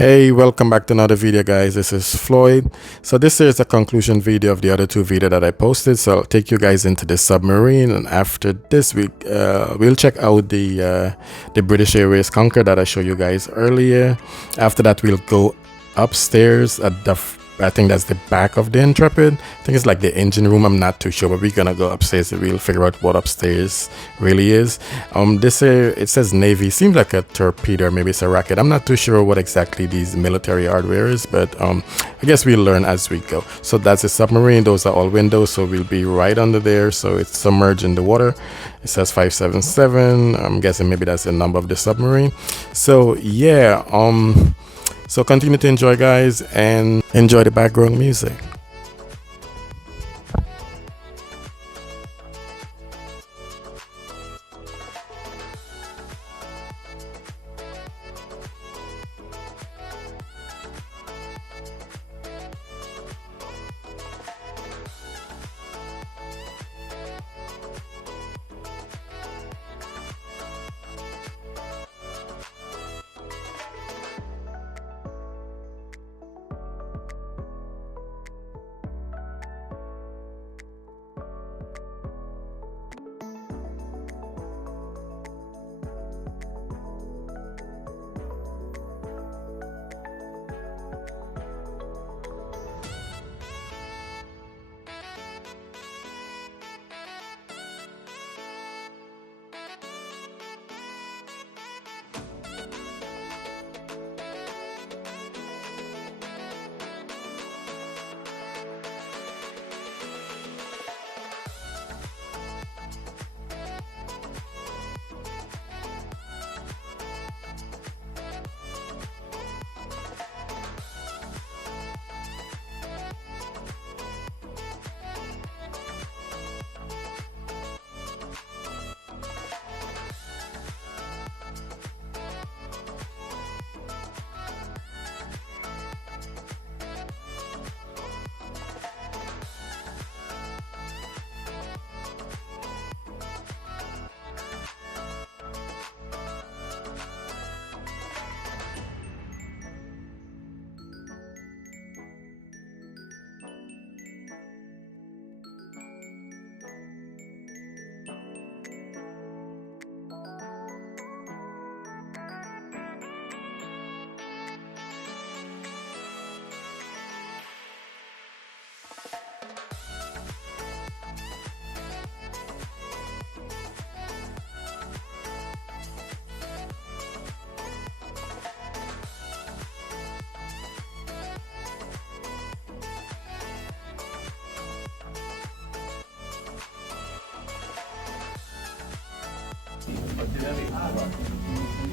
Hey, welcome back to another video, guys. This is Floyd. So this is a conclusion video of the other two videos that I posted. So I'll take you guys into the submarine, and after this we'll check out the British Airways Concorde that I showed you guys earlier. After that, we'll go upstairs at I think that's the back of the Intrepid. I think it's like the engine room. I'm not too sure, but we're gonna go upstairs and we'll figure out what upstairs really is. This it says Navy. Seems like a torpedo, or maybe it's a rocket. I'm not too sure what exactly these military hardware is, but I guess we'll learn as we go. So that's a submarine. Those are all windows, so we'll be right under there. So it's submerged in the water. It says 577. I'm guessing maybe that's the number of the submarine. So yeah, so continue to enjoy, guys, and enjoy the background music.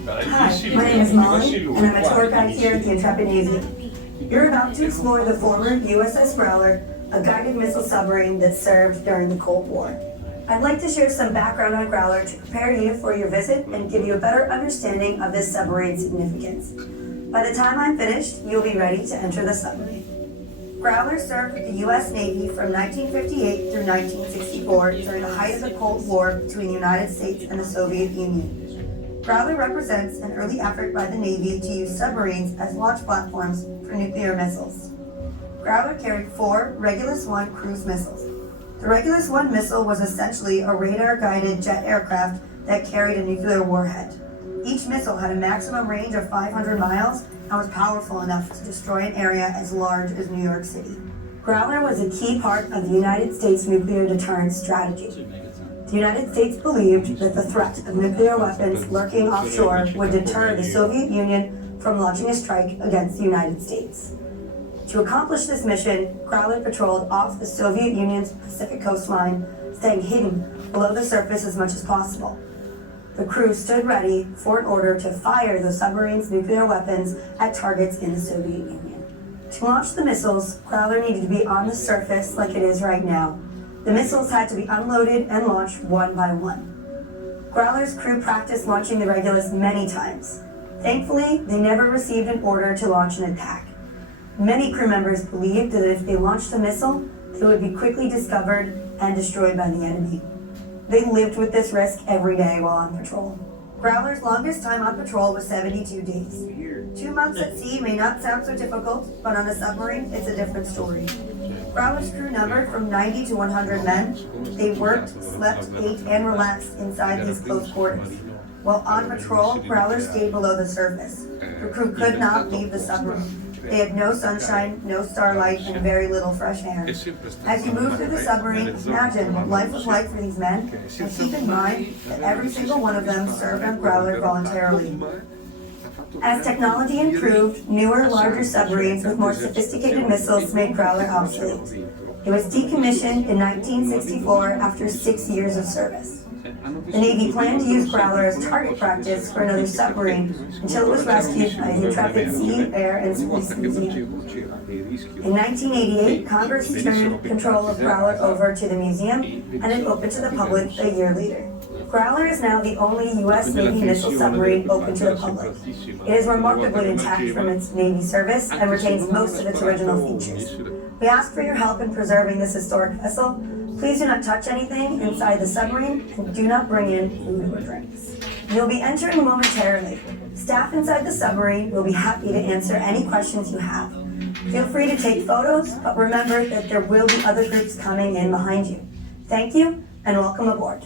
Hi, my name is Molly, and I'm a tour guide here at the Intrepid Sea. You're about to explore the former USS Growler, a guided missile submarine that served during the Cold War. I'd like to share some background on Growler to prepare you for your visit and give you a better understanding of this submarine's significance. By the time I'm finished, you'll be ready to enter the submarine. Growler served with the U.S. Navy from 1958 through 1964 during the height of the Cold War between the United States and the Soviet Union. Growler represents an early effort by the Navy to use submarines as launch platforms for nuclear missiles. Growler carried 4 Regulus 1 cruise missiles. The Regulus 1 missile was essentially a radar-guided jet aircraft that carried a nuclear warhead. Each missile had a maximum range of 500 miles and was powerful enough to destroy an area as large as New York City. Growler was a key part of the United States nuclear deterrence strategy. The United States believed that the threat of nuclear weapons lurking offshore would deter the Soviet Union from launching a strike against the United States. To accomplish this mission, Growler patrolled off the Soviet Union's Pacific coastline, staying hidden below the surface as much as possible. The crew stood ready for an order to fire the submarine's nuclear weapons at targets in the Soviet Union. To launch the missiles, Growler needed to be on the surface like it is right now. The missiles had to be unloaded and launched one by one. Growler's crew practiced launching the Regulus many times. Thankfully, they never received an order to launch an attack. Many crew members believed that if they launched a missile, they would be quickly discovered and destroyed by the enemy. They lived with this risk every day while on patrol. Growler's longest time on patrol was 72 days. 2 months at sea may not sound so difficult, but on a submarine, it's a different story. Growler's crew numbered from 90 to 100 men. They worked, slept, ate, and relaxed inside these close quarters. While on patrol, Growler stayed below the surface. The crew could not leave the submarine. They had no sunshine, no starlight, and very little fresh air. As you move through the submarine, imagine what life was like for these men, and keep in mind that every single one of them served on Growler voluntarily. As technology improved, newer, larger submarines with more sophisticated missiles made Growler obsolete. It was decommissioned in 1964 after 6 years of service. The Navy planned to use Growler as target practice for another submarine until it was rescued by the Intrepid Sea, Air, and Space Museum. In 1988, Congress turned control of Growler over to the museum, and it opened to the public a year later. Growler is now the only U.S. Navy missile submarine open to the public. It is remarkably intact from its Navy service and retains most of its original features. We ask for your help in preserving this historic vessel. Please do not touch anything inside the submarine and do not bring in food or drinks. You'll be entering momentarily. Staff inside the submarine will be happy to answer any questions you have. Feel free to take photos, but remember that there will be other groups coming in behind you. Thank you and welcome aboard.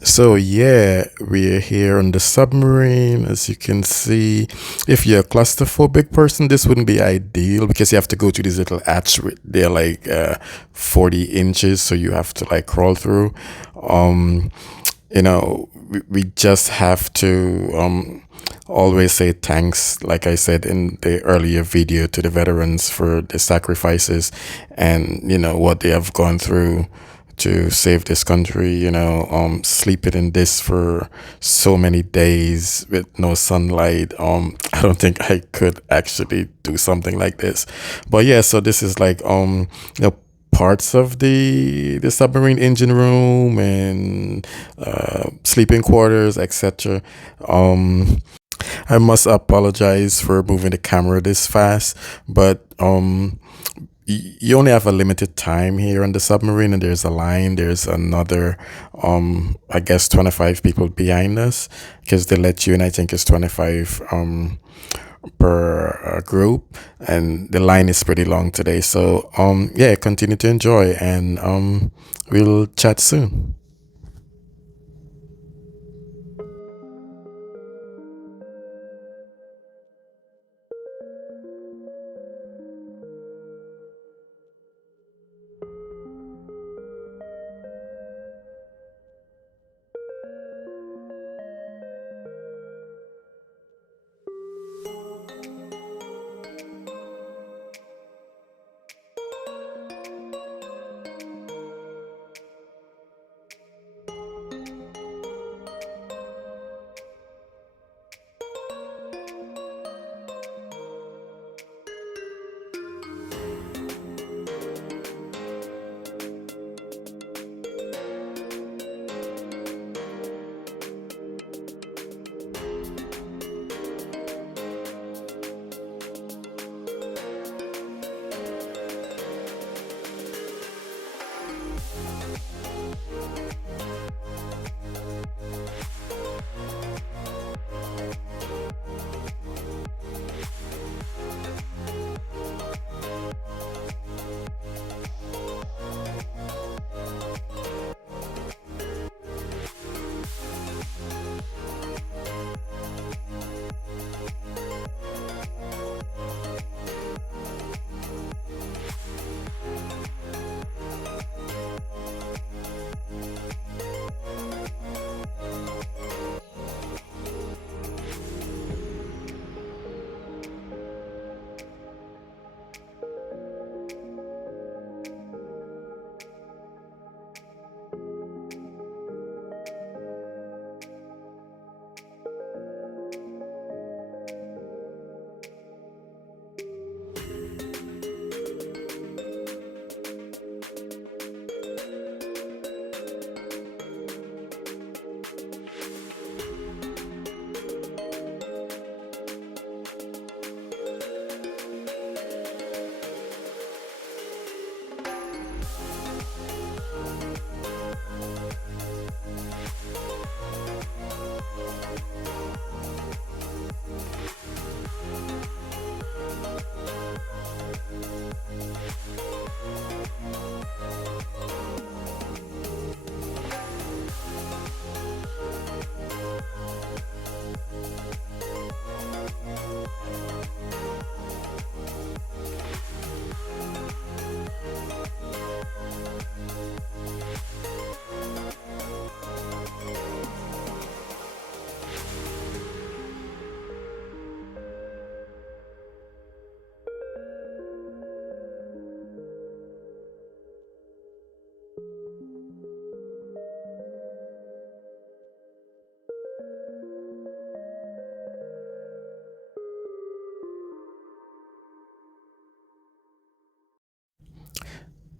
So yeah, we're here on the submarine. As you can see, if you're a claustrophobic person, this wouldn't be ideal because you have to go through these little hatch. They're like 40 inches, so you have to like crawl through. You know, we just have to always say thanks, like I said in the earlier video, to the veterans for the sacrifices and, you know, what they have gone through to save this country, you know, sleeping in this for so many days with no sunlight. I don't think I could actually do something like this. But yeah, so this is like you know, parts of the submarine engine room and sleeping quarters, etc. I must apologize for moving the camera this fast, but you only have a limited time here on the submarine, and there's a line. There's another I guess 25 people behind us, because they let you in. I think it's 25 per group, and the line is pretty long today. So yeah, continue to enjoy, and we'll chat soon.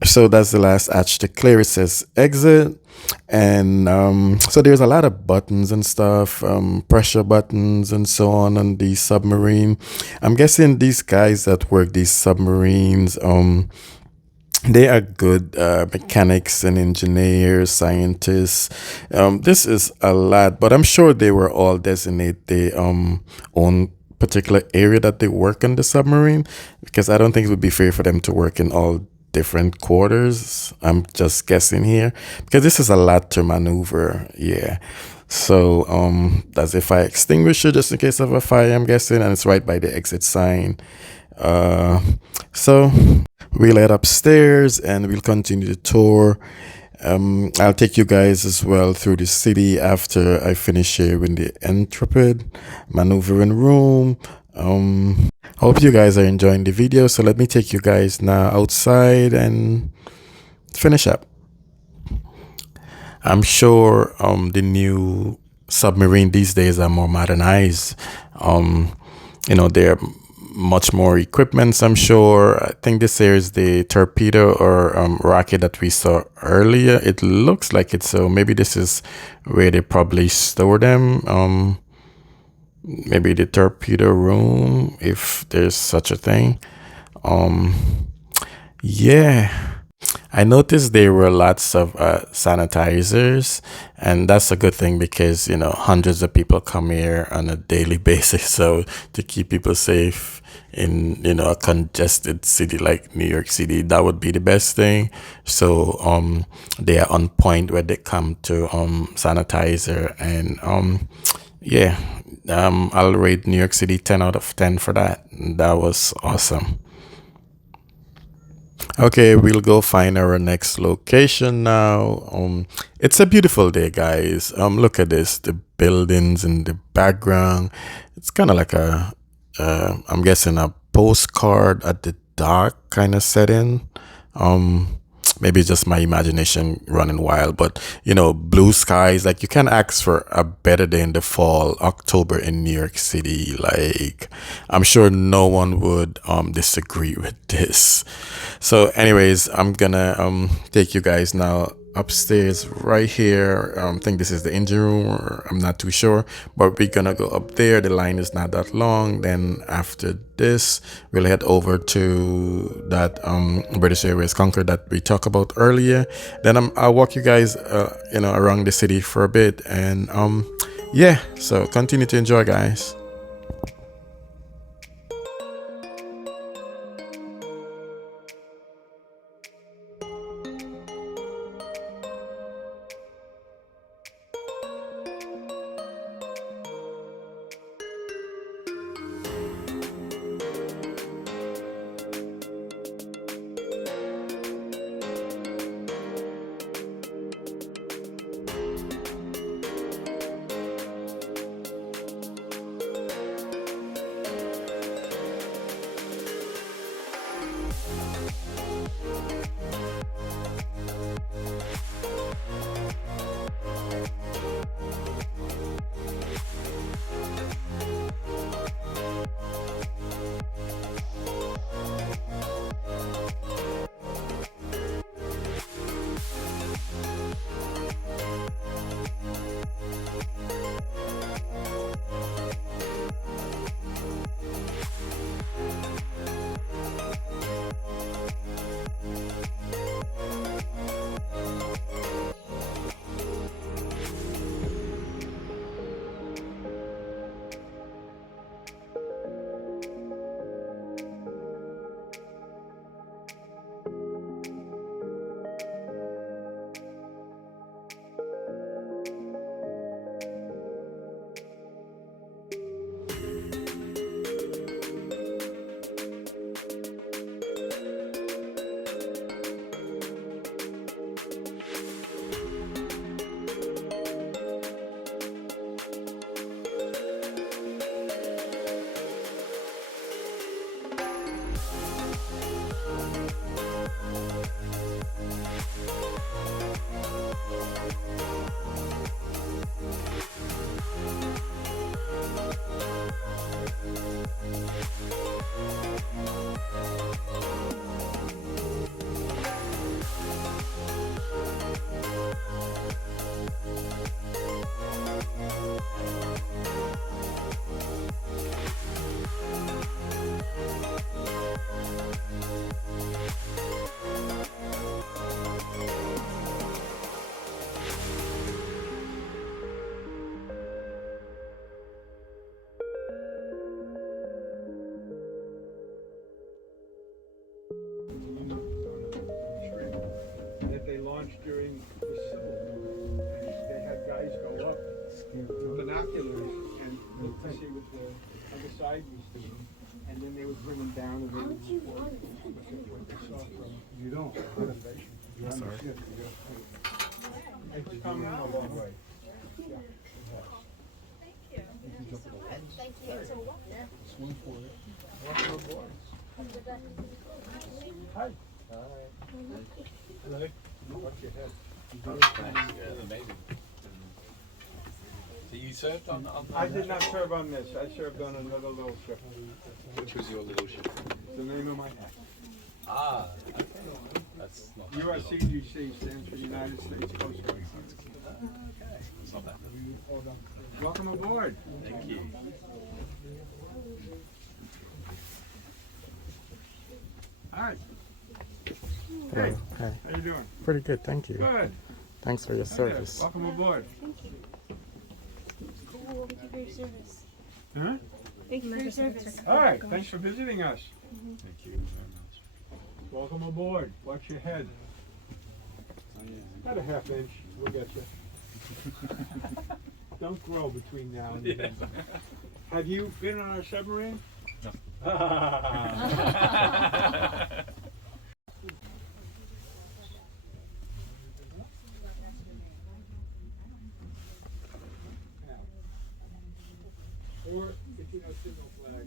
So that's the last hatch to clear. It says exit, and so there's a lot of buttons and stuff, pressure buttons and so on the submarine. I'm guessing these guys that work these submarines, they are good mechanics and engineers, scientists. This is a lot, but I'm sure they were all designated their own particular area that they work on the submarine, because I don't think it would be fair for them to work in all different quarters. I'm just guessing here, because this is a lot to maneuver. Yeah. So that's a fire extinguisher just in case of a fire, I'm guessing, and it's right by the exit sign. So we'll head upstairs and we'll continue the tour. I'll take you guys as well through the city after I finish here in the Intrepid maneuvering room. Hope you guys are enjoying the video. So let me take you guys now outside and finish up. I'm sure the new submarine these days are more modernized. Um, they're much more equipments, I'm sure. I think this here is the torpedo or rocket that we saw earlier. It looks like it, so maybe this is where they probably store them. Maybe the torpedo room, if there's such a thing. Um, yeah. I noticed there were lots of sanitizers, and that's a good thing because hundreds of people come here on a daily basis. So to keep people safe in a congested city like New York City, that would be the best thing. So they are on point when they come to sanitizer, and yeah, I'll rate New York City 10 out of 10 for that. That was awesome. Okay, we'll go find our next location now. It's a beautiful day, guys. Look at this, the buildings in the background. It's kind of like I'm guessing a postcard at the dock kind of setting. Maybe it's just my imagination running wild, but blue skies, like you can ask for a better day in the fall, October in New York City. Like I'm sure no one would disagree with this. So anyways, I'm gonna take you guys now upstairs right here. I think this is the engine room, or I'm not too sure, but we're gonna go up there. The line is not that long. Then after this, we'll head over to that British Airways Concorde that we talked about earlier. Then I'll walk you guys around the city for a bit, and yeah, so continue to enjoy, guys. During the Civil War, they had guys go up with binoculars and look to see what the other side was doing, and then they would bring them down and they would report what they saw from. You don't. You're on the ship. It's come a long way. Yeah, it has. Thank you. Thank you. Swim for it. Welcome aboard. Hi. Hi. Hello. Watch your head. Thanks. Yeah, amazing. So you served on I did not serve on this. I served on another little ship. Which was your little ship? The name of my hat. Ah, okay. That's not bad. USCGC stands for United States Coast Guard. Okay, it's not bad. Welcome aboard. Thank you. All right. Hello. Hi. How you doing? Pretty good, thank you. Good. Thanks for your Hi there. service. Welcome aboard. Thank you. Cool. Thank you for your service. Huh? Thank you for your service. All right. Thanks for visiting us. Thank you very much. Welcome aboard. Watch your head. About a half inch. We'll get you. Don't grow between now and then. Have you been on our submarine? No. Or if you know signal flag,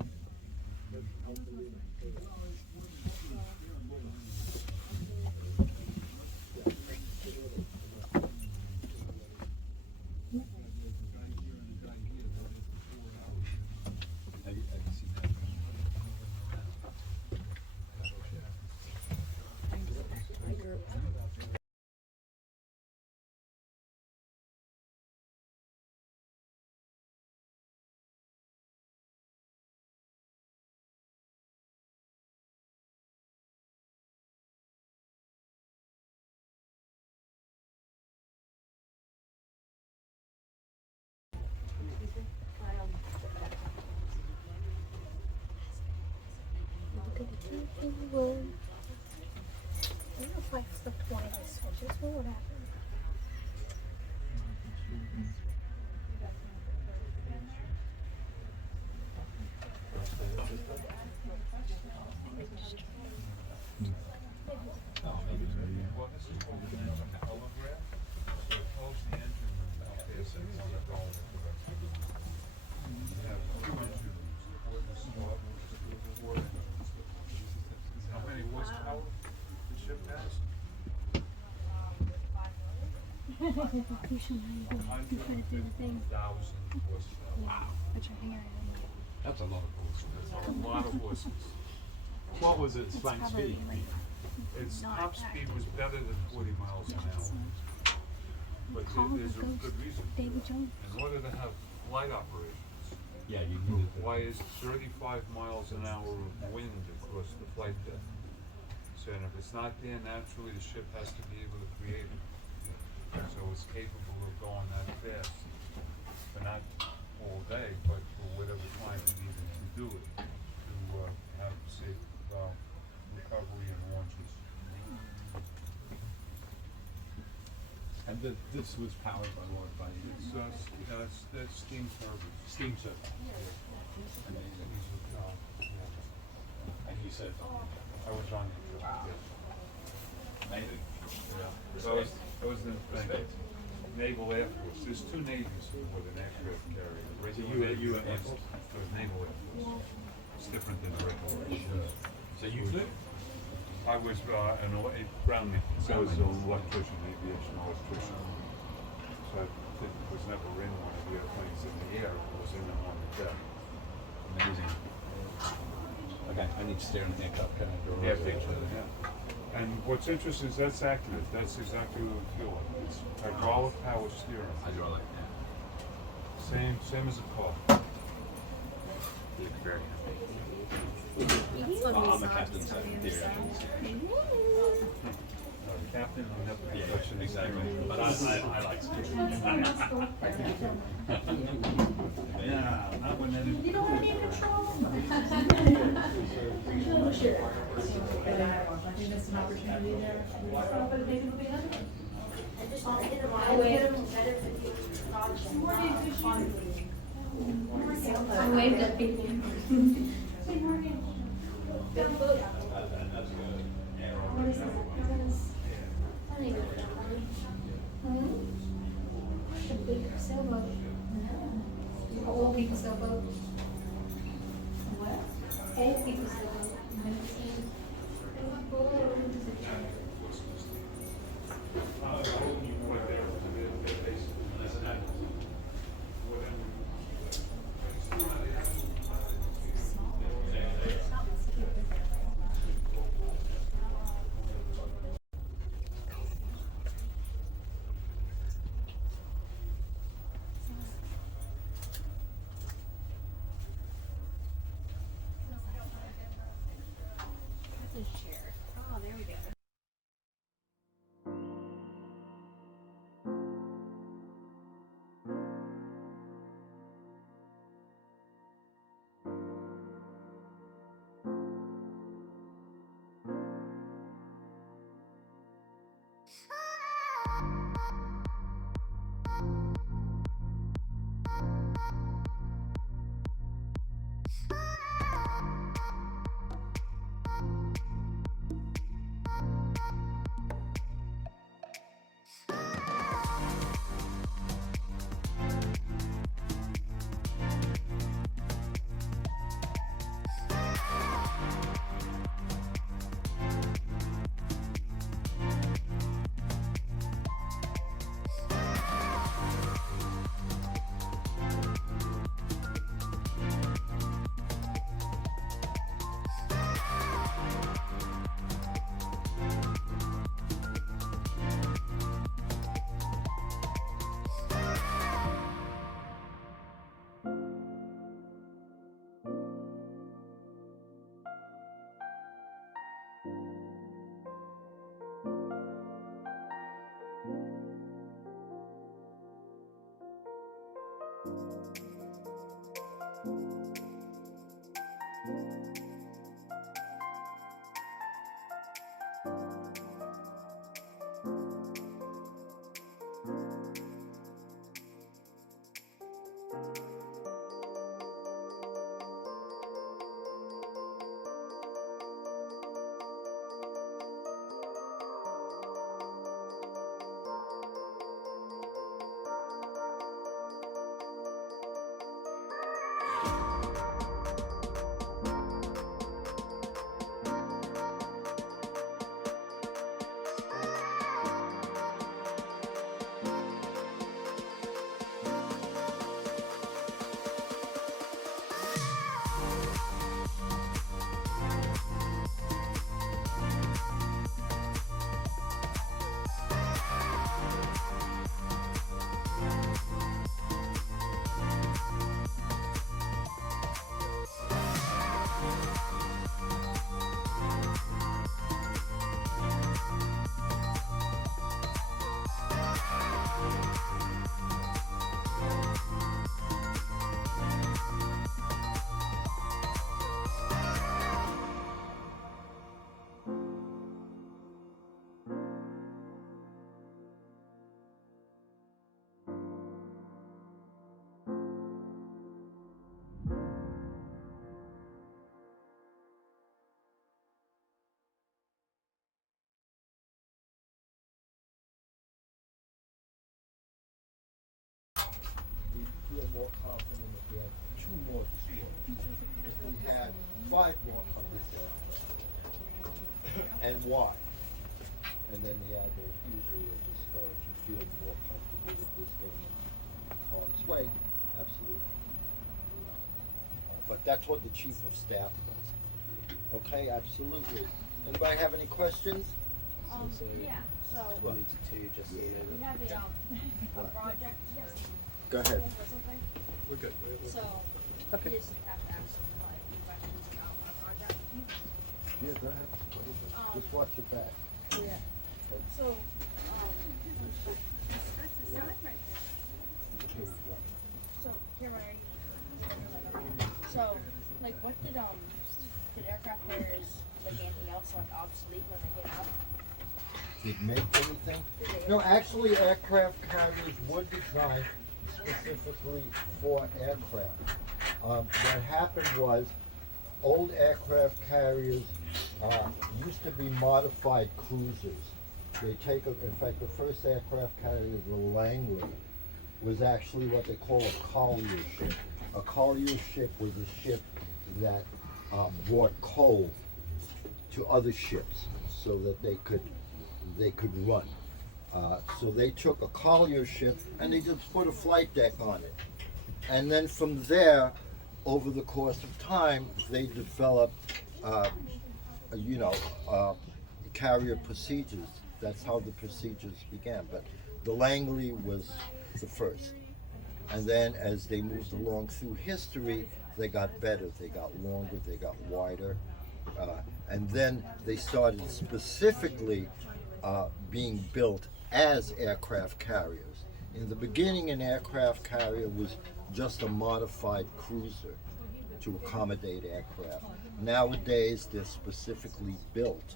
that's helpful. Have you seen that? I don't know if I flipped one of the switches. What would happen? How many horsepower the ship has? You should know. You try to do the thing. 150,000 horsepower. Wow. I try to figure it out. That's a lot of horses. That's a lot of horses. What was its It's flank probably speed? like Its not top that speed was better than 40 miles an hour. But Call there's the a ghost good reason. David Jones. In order to have flight operations, Yeah, you needed the requires 35 miles an hour of wind across the flight deck. So and if it's not there naturally, the ship has to be able to create it. So it's capable of going that fast. But not all day, but for whatever time it needed to do it, to have safe recovery and launches. And this was powered by what? By That's steam turbines. steam turbine. Amazing. And you served on I was on it. Wow. Amazing. Those are the Naval Air Force. There's two navies with an aircraft carrier. The regular Navy you were Air and Force? the Naval Air Force. It's different than the regular. So you flew? I was a ground man. So I was an electrician, aviation electrician. So I was never in one of the airplanes in the air. I was in them on the deck. Amazing. Okay, I need to steer in the aircraft. Can I draw Yeah, a picture, yeah. And what's interesting is that's accurate. That's exactly what we feel like. It's hydraulic power steering. Hydraulic, yeah. Same as a car. You look very happy. That's what we I'm a saw captain, just so on the other theory, side. Captain, I never Yeah, touched exactly. But I like steering. Yeah, not when that is. You don't want to be in control. I think there's an opportunity there. But maybe it'll be another one. I waved at people. What is that? I think it's a big sailboat. A old people sailboat. What? Old people sailboat. This chair. Oh, there we go. We feel more confident if we had 2 more destroyers. If we had 5 more of this aircraft. And why? And then the admiral usually will just go, if you feel more comfortable with this going in harm's way, absolutely. But that's what the chief of staff does. Okay, absolutely. Anybody have any questions? Yeah, so What? we have a project. Go ahead. We're good. So Okay. we just have to ask like questions about our project. Yeah, go ahead. Just watch your back. Yeah. So that's a sign right there. So here, are you? So like, what did aircraft carriers like anything else like obsolete when they get out? Did make anything? No, actually aircraft carriers were designed specifically for aircraft. What happened was old aircraft carriers used to be modified cruisers. They take, in fact, the first aircraft carrier, the Langley, was actually what they call a collier ship. A collier ship was a ship that brought coal to other ships so that they could run. So they took a collier ship and they just put a flight deck on it. And then from there, over the course of time, they developed, carrier procedures. That's how the procedures began. But the Langley was the first. And then as they moved along through history, they got better. They got longer, they got wider. And then they started specifically being built as aircraft carriers. In the beginning, an aircraft carrier was just a modified cruiser to accommodate aircraft. Nowadays, they're specifically built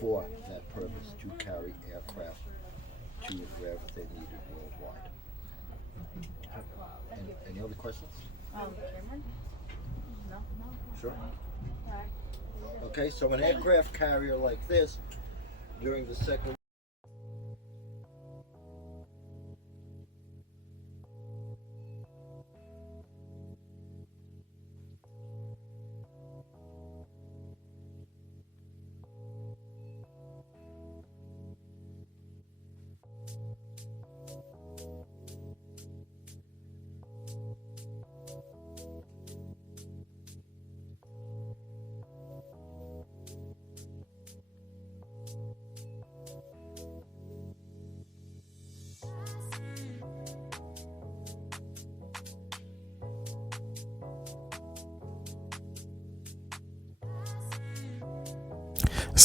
for that purpose, to carry aircraft to wherever they're needed worldwide. Any other questions? Cameron? No. Sure. Alright. Okay, so an aircraft carrier like this, during the Second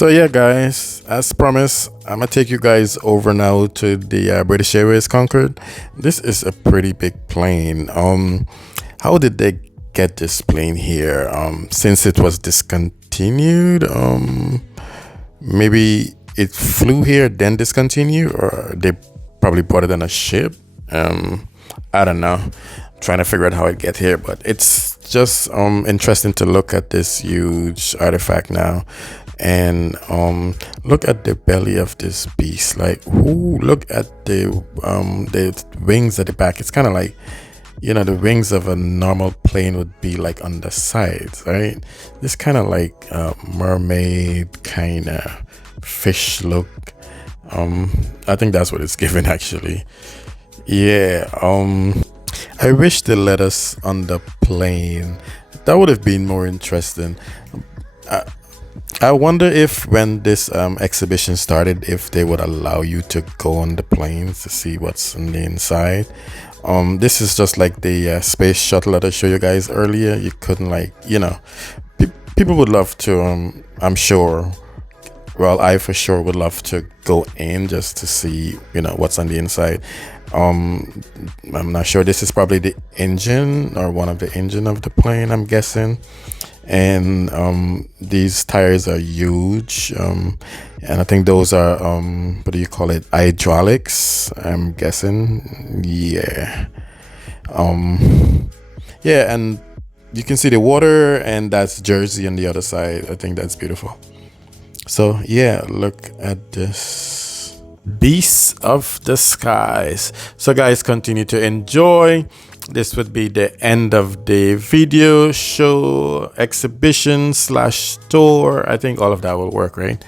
So yeah, guys, as promised, I'm gonna take you guys over now to the British Airways Concorde. This is a pretty big plane. How did they get this plane here? Since it was discontinued, maybe it flew here then discontinued, or they probably bought it on a ship. I don't know. Trying to figure out how it get here, but it's just interesting to look at this huge artifact now. And look at the belly of this beast. Like, ooh, look at the wings at the back. It's kind of like, you know, the wings of a normal plane would be like on the sides, right? This kind of like mermaid kind of fish look. I think that's what it's given, actually. Yeah. I wish they let us on the plane. That would have been more interesting. I wonder if when this exhibition started, if they would allow you to go on the planes to see what's on the inside. This is just like the space shuttle that I showed you guys earlier. You couldn't, like, you know, people would love to, I'm sure, well, I for sure would love to go in just to see, you know, what's on the inside. I'm not sure. This is probably the engine, or one of the engine of the plane, I'm guessing. And these tires are huge, and I think those are what do you call it, hydraulics, I'm guessing. Yeah. Yeah, and you can see the water, and that's Jersey on the other side. I think that's beautiful. So yeah, look at this beasts of the skies. So guys, continue to enjoy. This would be the end of the video, show, exhibition / tour. I think all of that will work, right?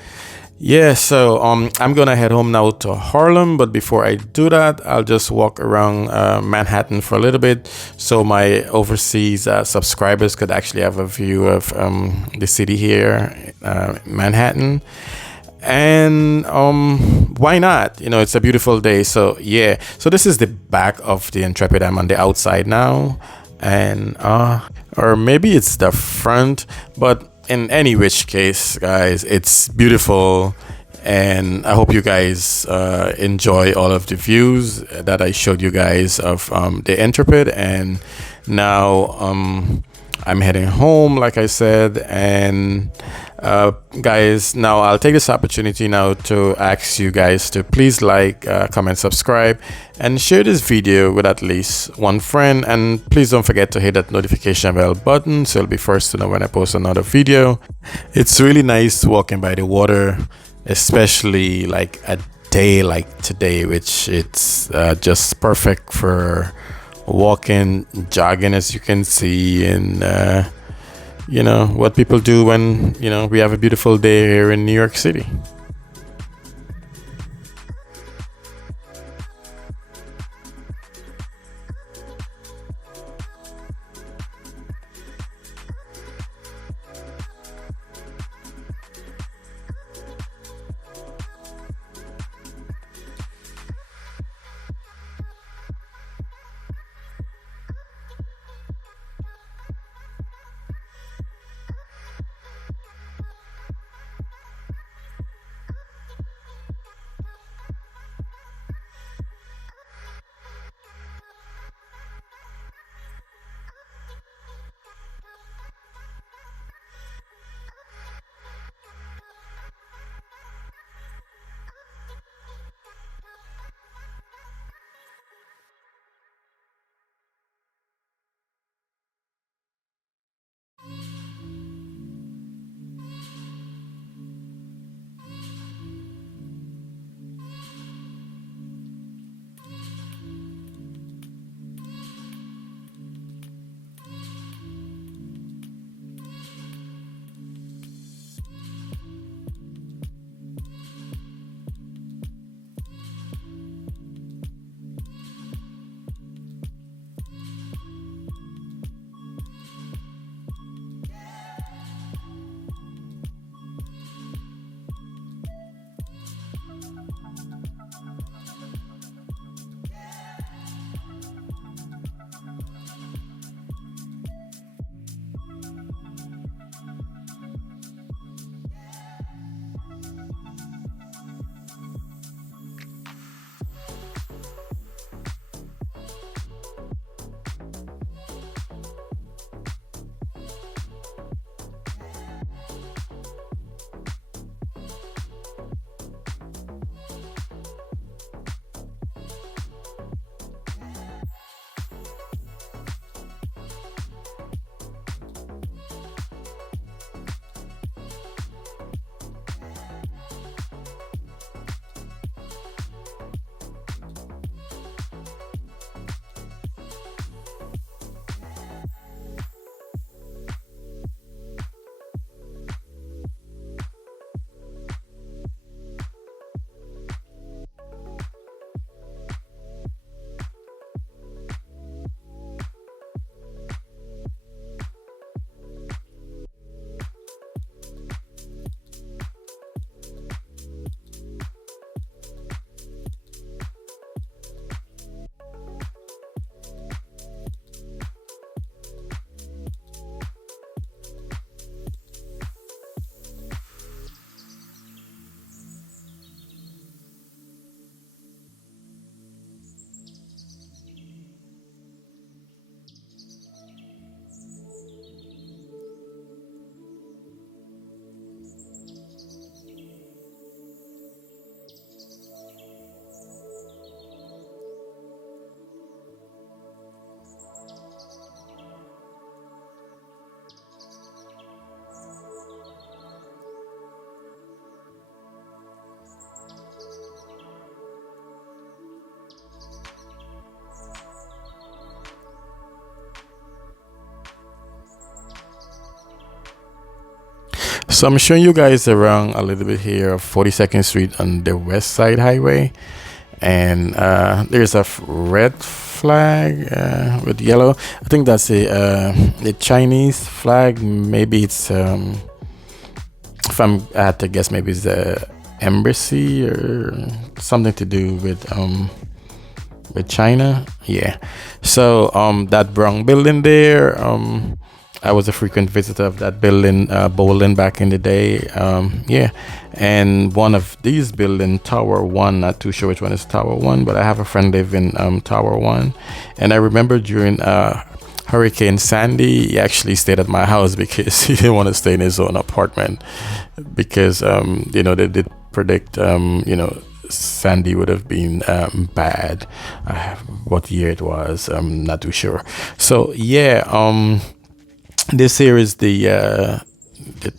Yeah, so I'm gonna head home now to Harlem, but before I do that, I'll just walk around Manhattan for a little bit, so my overseas subscribers could actually have a view of the city here, Manhattan. And why not? You know, it's a beautiful day. So yeah, so this is the back of the Intrepid. I'm on the outside now, and or maybe it's the front, but in any which case, guys, it's beautiful. And I hope you guys enjoy all of the views that I showed you guys of the Intrepid. And now I'm heading home, like I said. And guys, now I'll take this opportunity now to ask you guys to please like, comment, subscribe, and share this video with at least one friend. And please don't forget to hit that notification bell button so you'll be first to know when I post another video. It's really nice walking by the water, especially like a day like today, which it's just perfect for walking, jogging, as you can see. And you know what people do when, you know, we have a beautiful day here in New York City. So I'm showing you guys around a little bit here of 42nd Street on the West Side Highway, and there's a red flag with yellow. I think that's the Chinese flag. Maybe it's if I had to guess, maybe it's the embassy or something to do with China. Yeah. So that brown building there, I was a frequent visitor of that building, bowling back in the day. Yeah. And one of these buildings, Tower 1, not too sure which one is Tower 1, but I have a friend live in Tower 1. And I remember during Hurricane Sandy, he actually stayed at my house because he didn't want to stay in his own apartment, because you know, they did predict you know, Sandy would have been bad. What year it was, I'm not too sure. So yeah, this here is the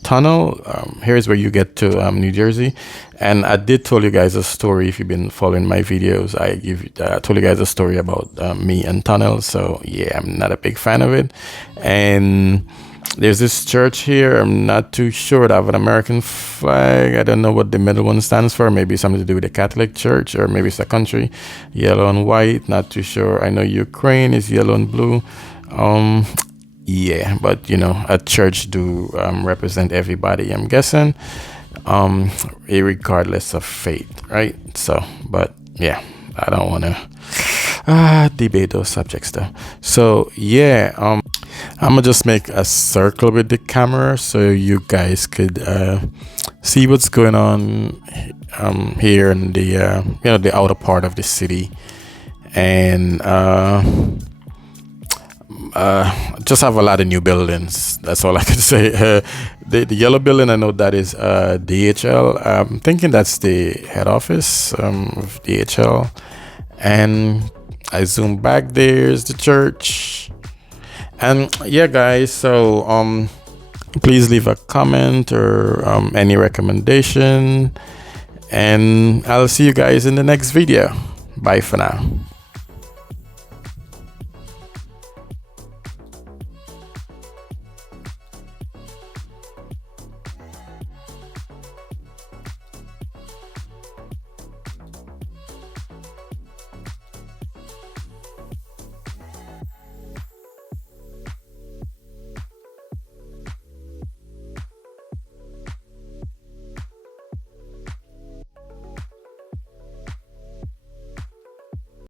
tunnel. Here's where you get to New Jersey. And I did tell you guys a story. If you've been following my videos, I told you guys a story about me and tunnels. So yeah, I'm not a big fan of it. And there's this church here. I'm not too sure. I have an American flag. I don't know what the middle one stands for. Maybe something to do with the Catholic Church, or maybe it's a country. Yellow and white, not too sure. I know Ukraine is yellow and blue. Yeah, but you know, a church do represent everybody, I'm guessing, regardless of faith, right? So, but yeah, I don't want to debate those subjects though. So yeah, I'm gonna just make a circle with the camera so you guys could see what's going on here in the you know, the outer part of the city. And just have a lot of new buildings. That's all I can say. The yellow building, I know that is DHL. I'm thinking that's the head office of DHL. And I zoom back, there's the church. And yeah, guys, so please leave a comment or any recommendation, and I'll see you guys in the next video. Bye for now.